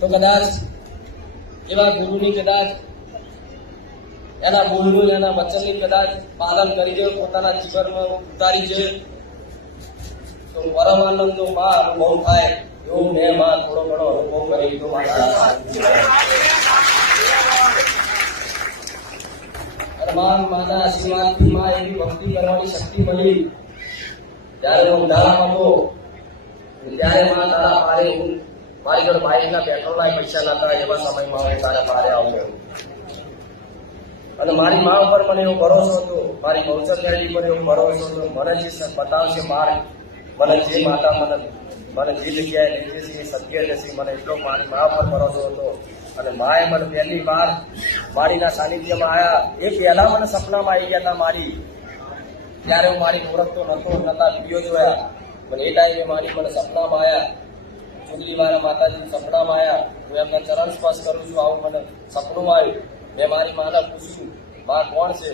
તો કદાચ એવા ગુરુની કદાચ એના બોલનું એના વચનની કદાચ પાલન કરી દે, પોતાના જીવનમાં ઉતારી છે તો પરમાનંદનો અનુભવ થાય એવું મેં માં થોડો ઘણો અનુભવ કરી લીધો. માના આશીર્વાદથી માં એવી ભક્તિ કરવાની શક્તિ મળી. ત્યારે હું ધારામાં હતો ત્યારે માં તારા પારે હું મારી જોડે બાઇકના પેટ્રોલના પૈસા નતા, એવા સમયમાં હું તારા પારે આવ્યો અને મારી મા ઉપર મને એવો ભરોસો હતો, મારી બહુચરજી પર એવો ભરોસો હતો. મને જે બતાવશે માર્ગ, મને જે માતા મને જે જગ્યાએ લઈ જશે એ સત્ય જશે, મને એટલો મારી મા પર ભરોસો હતો. અને માએ મને પહેલી વાર મારીના સાનિધ્યમાં આવ્યા. એ પહેલા મને સપનામાં આવી ગયા હતા મારી, ત્યારે હું મારી ઓળખતો નતા વિડીયો જોયા, પણ એ ટાઈમે મારી મને સપનામાં આવ્યા. ચુંદડીવાળા માતાજી સપનામાં આવ્યા. હું એમના ચરણ સ્પર્શ કરું છું, આવું મને સપનું આવ્યું. મેં મારી માને પૂછ્યું, માં કોણ છે?